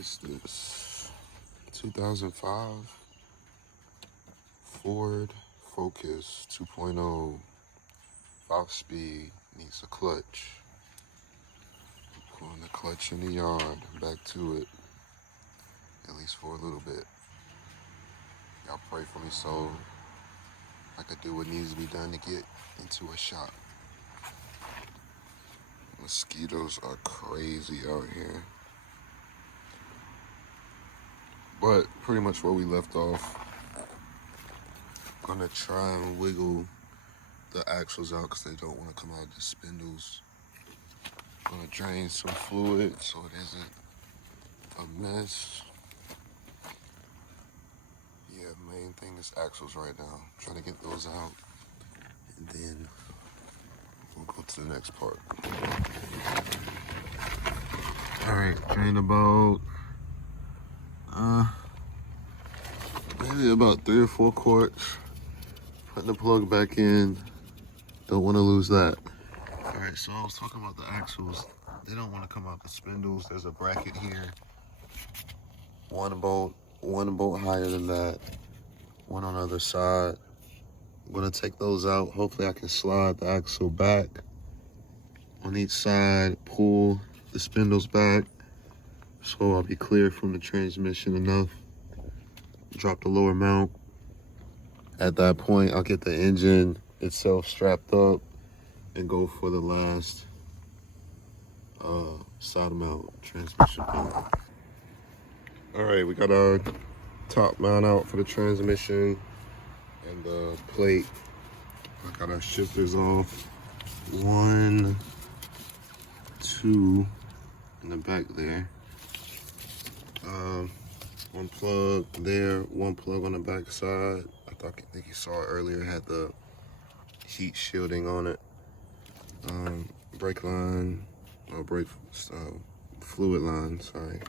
is this? 2005 Ford Focus 2.0, 5-speed, needs a clutch. Pulling the clutch in the yard, back to it, at least for a little bit. Y'all pray for me so I could do what needs to be done to get into a shop. Mosquitoes are crazy out here. But pretty much where we left off, gonna try and wiggle the axles out because they don't want to come out of the spindles. Gonna drain some fluid so it isn't a mess. Yeah, main thing is axles right now. Trying to get those out, and then we'll go to the next part. All right, drain about maybe about 3 or 4 quarts. Putting the plug back in. Don't want to lose that. All right, so I was talking about the axles. They don't want to come out the spindles. There's a bracket here. One bolt higher than that. One on the other side. I'm gonna take those out. Hopefully I can slide the axle back on each side, pull the spindles back, so I'll be clear from the transmission enough. Drop the lower mount. At that point, I'll get the engine itself strapped up and go for the last side mount transmission pin. All right, we got our top mount out for the transmission and the plate. I got our shifters off. 1, 2 in the back there. One plug there, one plug on the back side. I think you saw it earlier, had the heat shielding on it. Brake line, or brake fluid line, sorry.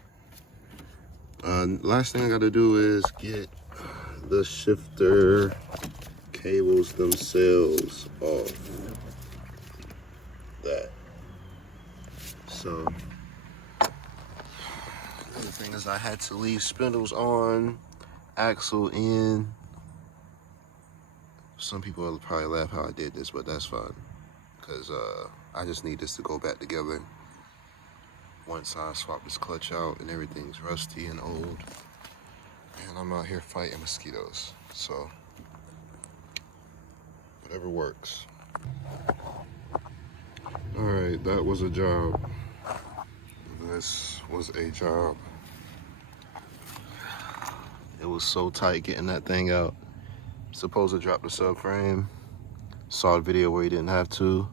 Last thing I gotta do is get the shifter cables themselves off that. So the thing is, I had to leave spindles on, axle in. Some people will probably laugh how I did this, but that's fine, because I just need this to go back together once I swap this clutch out and everything's rusty and old, and I'm out here fighting mosquitoes, so whatever works. All right, that was a job. This was a job. It was so tight getting that thing out. Supposed to drop the subframe. Saw a video where he didn't have to,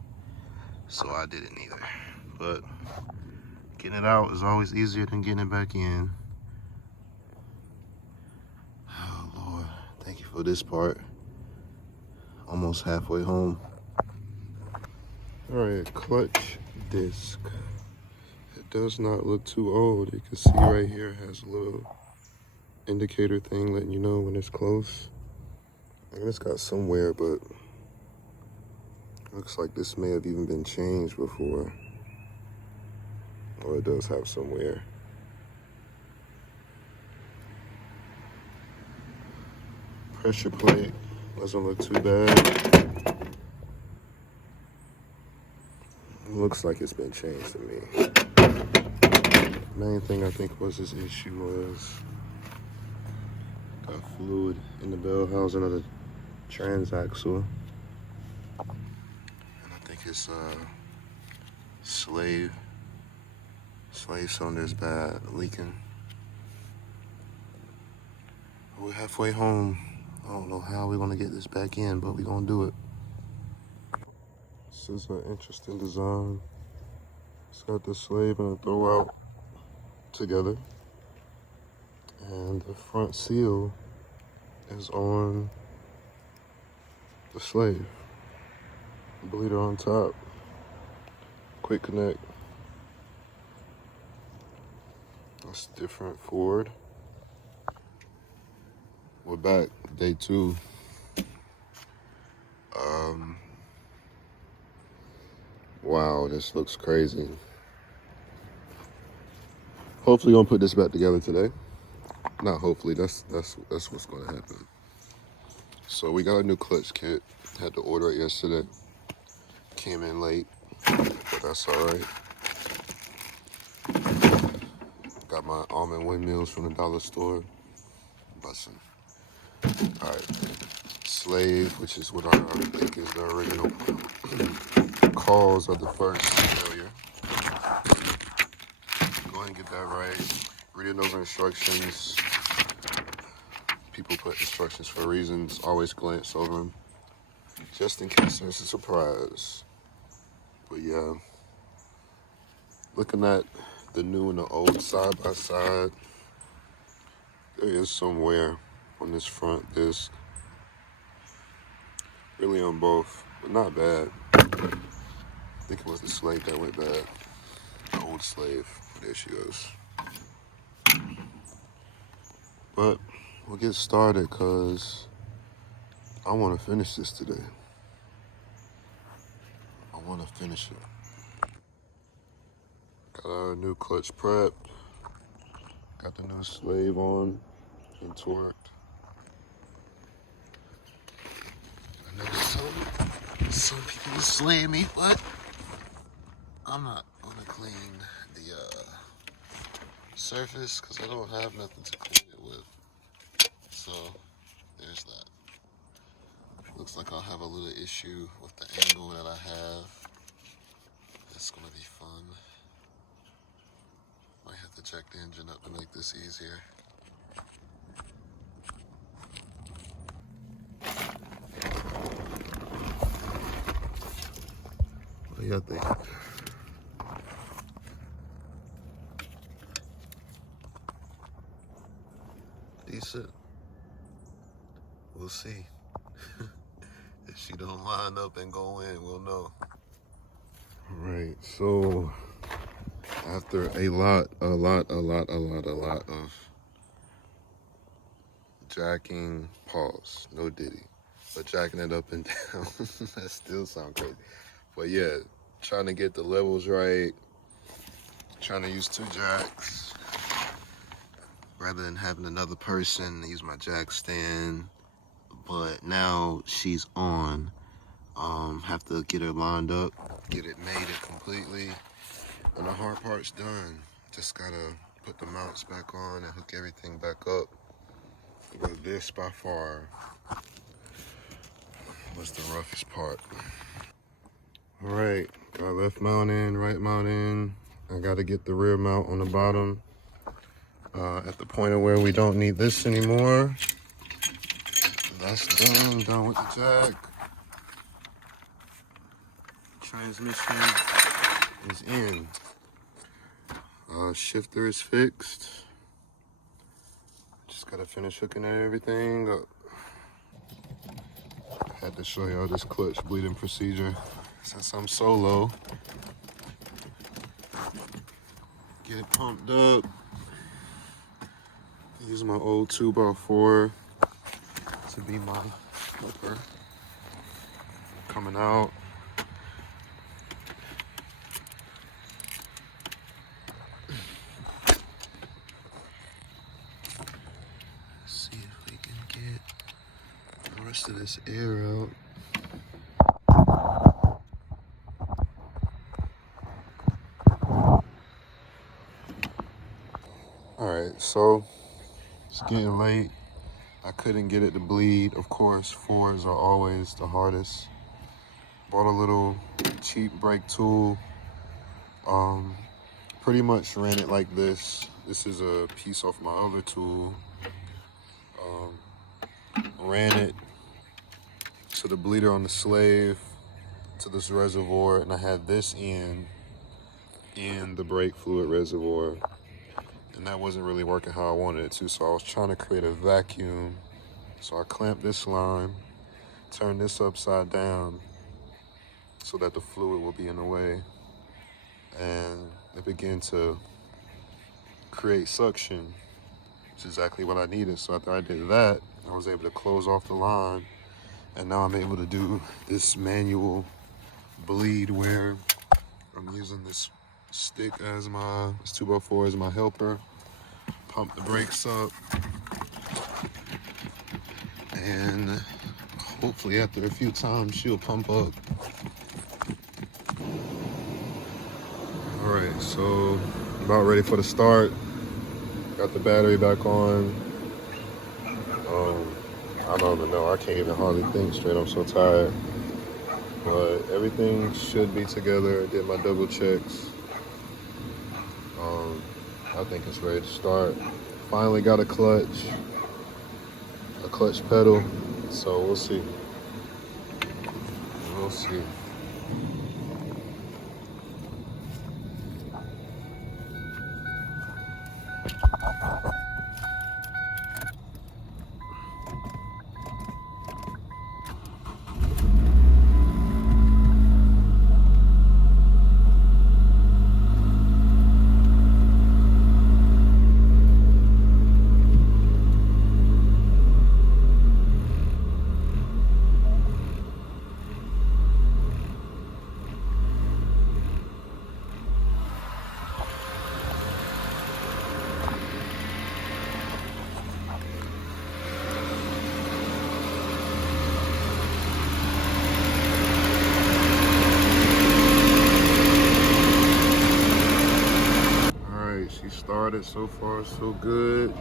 so I didn't either. But getting it out is always easier than getting it back in. Oh Lord, thank you for this part. Almost halfway home. All right, clutch disc. It does not look too old. You can see right here it has a little indicator thing letting you know when it's close. I mean, it's got some wear, but looks like this may have even been changed before. Or it does have some wear. Pressure plate doesn't look too bad. It looks like it's been changed to me. Main thing I think was this issue was got fluid in the bell housing of the transaxle. And I think it's slave cylinder is bad, leaking. We're halfway home. I don't know how we're gonna get this back in, but we're gonna do it. This is an interesting design. It's got the slave and the throw out together. And the front seal is on the slave. Bleeder on top. Quick connect. That's different Ford. We're back, day 2. Wow, this looks crazy. Hopefully gonna put this back together today. Not hopefully, that's what's gonna happen. So we got a new clutch kit. Had to order it yesterday. Came in late, but that's all right. Got my almond windmills from the dollar store. Bussin'. All right. Slave, which is what I think is the original cause of the first failure. Go ahead and get that right. Reading those instructions. People put instructions for reasons. Always glance over them, just in case there's a surprise. But yeah, looking at the new and the old side by side, there is some wear on this front disc. Really on both, but not bad. I think it was the slave that went bad. The old slave. There she goes. But we'll get started because I want to finish this today. I want to finish it. Got our new clutch prepped. Got the new slave on and torqued. I know some people will slam me, but I'm not gonna clean the surface because I don't have nothing to clean it with. So there's that. Looks like I'll have a little issue with the angle that I have. It's gonna be fun. Might have to jack the engine up to make this easier. What do y'all think? Decent. We'll see. If she don't line up and go in, we'll know. All right, so after a lot of jacking, pause, no diddy, but jacking it up and down, that still sound crazy. But yeah, trying to get the levels right, trying to use 2 jacks, rather than having another person use my jack stand. But now she's on. Have to get her lined up, get it mated completely, and the hard part's done. Just gotta put the mounts back on and hook everything back up. But this by far was the roughest part. All right, got left mount in, right mount in. I gotta get the rear mount on the bottom. At the point of where we don't need this anymore. That's done with the jack. Transmission is in. Shifter is fixed. Just gotta finish hooking everything up. Had to show y'all this clutch bleeding procedure since I'm solo. Get it pumped up. Use my old 2x4 to be my helper. Coming out. See if we can get the rest of this air out. Alright, so it's getting late. I couldn't get it to bleed. Of course, 4s are always the hardest. Bought a little cheap brake tool. Pretty much ran it like this. This is a piece off my other tool. Ran it to the bleeder on the slave, to this reservoir, and I had this in the brake fluid reservoir. And that wasn't really working how I wanted it to, so I was trying to create a vacuum. So I clamped this line, turned this upside down so that the fluid will be in the way. And it began to create suction, which is exactly what I needed. So after I did that, I was able to close off the line. And now I'm able to do this manual bleed where I'm using this stick as my, this 2x4 as my helper. Pump the brakes up. And hopefully after a few times, she'll pump up. All right, so about ready for the start. Got the battery back on. I don't even know. I can't even hardly think straight. I'm so tired. But everything should be together. Did my double checks. I think it's ready to start. Finally got a clutch pedal. So we'll see. We'll see. She started. So far so good.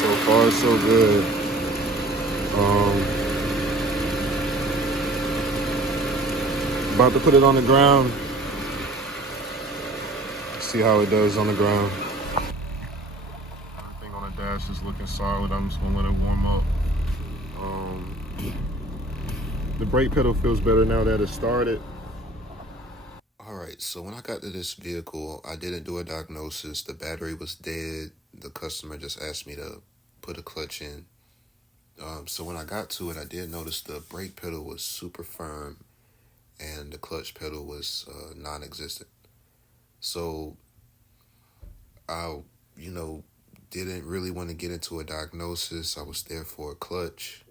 So far so good. About to put it on the ground. See how it does on the ground. Everything on the dash is looking solid. I'm just gonna let it warm up. The brake pedal feels better now that it started. All right, so when I got to this vehicle, I didn't do a diagnosis. The battery was dead. The customer just asked me to put a clutch in. So when I got to it, I did notice the brake pedal was super firm and the clutch pedal was non-existent. So I, didn't really want to get into a diagnosis. I was there for a clutch.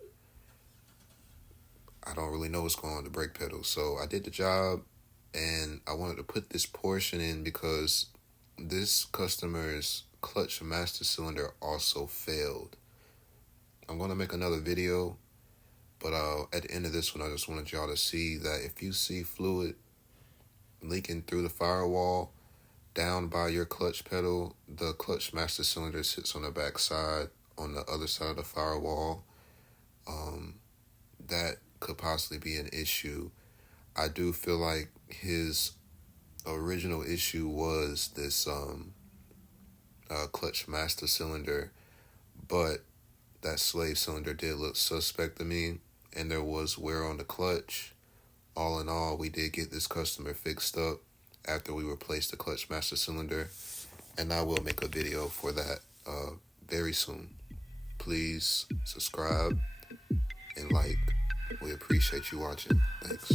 I don't really know what's going on with the brake pedal. So I did the job and I wanted to put this portion in because this customer's clutch master cylinder also failed. I'm going to make another video, but at the end of this one, I just wanted y'all to see that if you see fluid leaking through the firewall down by your clutch pedal, the clutch master cylinder sits on the back side, on the other side of the firewall. That could possibly be an issue. I do feel like his original issue was this clutch master cylinder, but that slave cylinder did look suspect to me, and there was wear on the clutch. All in all, we did get this customer fixed up after we replaced the clutch master cylinder, and I will make a video for that very soon. Please subscribe and like. We appreciate you watching. Thanks.